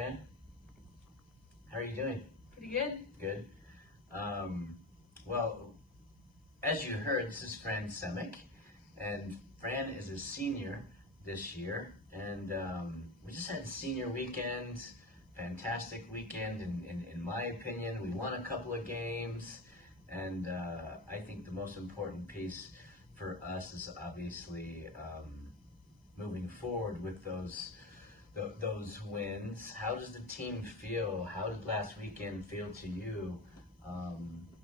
Fran. How are you doing? Pretty good. Good. Well, as you heard, this is Franziska Semik, and Fran is a senior this year, and we just had senior weekend, fantastic weekend, in my opinion. We won a couple of games, and I think the most important piece for us is obviously moving forward with those wins. How does the team feel? How did last weekend feel to you?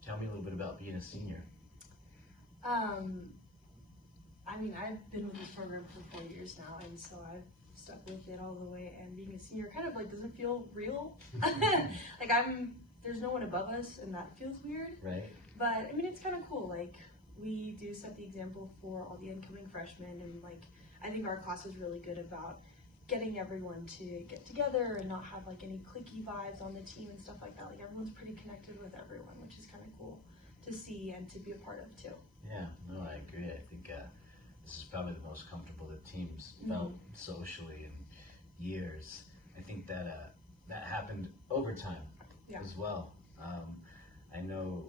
Tell me a little bit about being a senior. I mean, I've been with this program for 4 years now, and so I've stuck with it all the way. And being a senior kind of like doesn't feel real. Like there's no one above us, and that feels weird. Right. But I mean, it's kind of cool. Like we do set the example for all the incoming freshmen, and like I think our class is really good about getting everyone to get together and not have like any cliquey vibes on the team and stuff like that. Like everyone's pretty connected with everyone, which is kind of cool to see and to be a part of too. Yeah, no, I agree. I think this is probably the most comfortable the team's felt socially in years. I think that that happened over time as well. I know,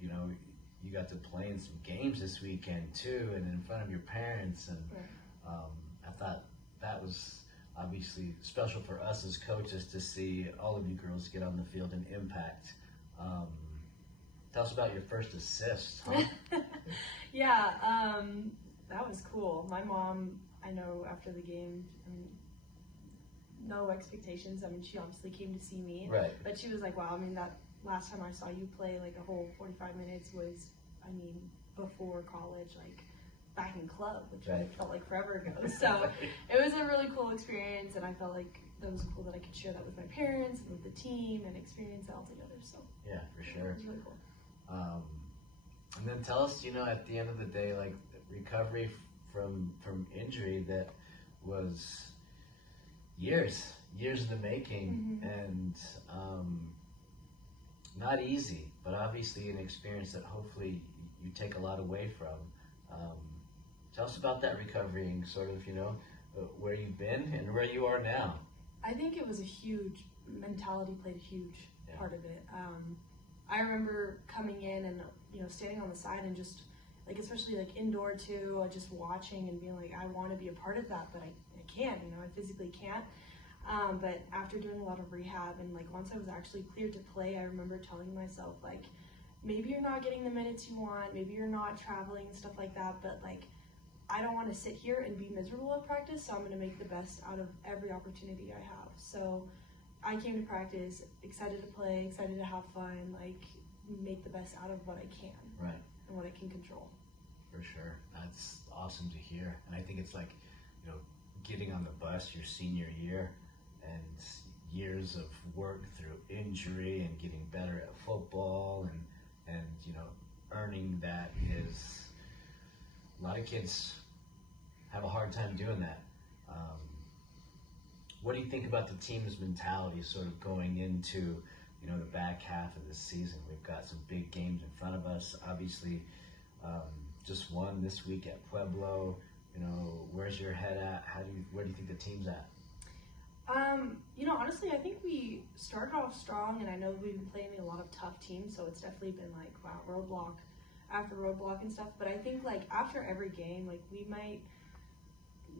you got to play in some games this weekend too, and in front of your parents, and I thought that was obviously special for us as coaches to see all of you girls get on the field and impact. Tell us about your first assist, huh? Yeah, that was cool. My mom, I know after the game, no expectations. I mean, she obviously came to see me, right? But she was like, "Wow, I mean, that last time I saw you play like a whole 45 minutes was, before college, like back in club, which felt like forever ago." So it was a really cool experience, and I felt like that was cool that I could share that with my parents and with the team and experience it all together. So yeah, for sure. It was really cool. And then tell us, at the end of the day, like recovery from injury that was years in the making, and not easy, but obviously an experience that hopefully you take a lot away from. Tell us about that recovery and sort of, where you've been and where you are now. I think it was a huge, mentality played a huge part of it. I remember coming in and, standing on the side and just, like, especially like indoor too, just watching and being like, I want to be a part of that, but I can't, I physically can't. But after doing a lot of rehab and like once I was actually cleared to play, I remember telling myself like, maybe you're not getting the minutes you want, maybe you're not traveling, stuff like that, but like, I don't want to sit here and be miserable at practice, so I'm going to make the best out of every opportunity I have. So I came to practice excited to play, excited to have fun, like make the best out of what I can. Right. And what I can control. For sure. That's awesome to hear. And I think it's like, getting on the bus your senior year and years of work through injury and getting better at football and earning that is, a lot of kids have a hard time doing that. What do you think about the team's mentality sort of going into, the back half of the season? We've got some big games in front of us. Obviously, just won this week at Pueblo. Where's your head at? Where do you think the team's at? Honestly, I think we started off strong, and I know we've been playing a lot of tough teams, so it's definitely been like, wow, roadblock after roadblock and stuff. But I think like after every game, like we might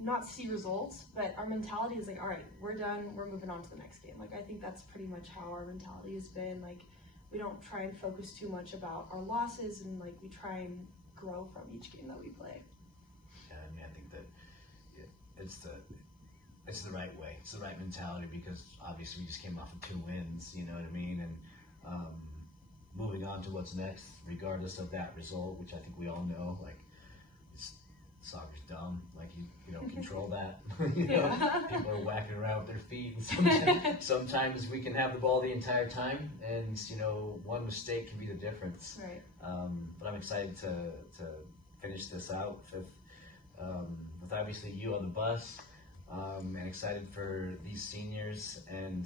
not see results, but our mentality is like, all right, we're done, we're moving on to the next game. Like I think that's pretty much how our mentality has been. Like we don't try and focus too much about our losses, and like we try and grow from each game that we play. Yeah, I think that it's the right way. It's the right mentality, because obviously we just came off of 2 wins, you know what I mean? And moving on to what's next, regardless of that result, which I think we all know, like soccer's dumb. Like you don't control that. People are whacking around with their feet, and sometimes we can have the ball the entire time, and one mistake can be the difference. Right. But I'm excited to finish this out with obviously you on the bus, and excited for these seniors and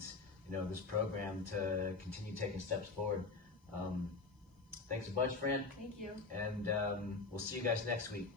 this program to continue taking steps forward. Thanks a bunch, Fran. Thank you. And we'll see you guys next week.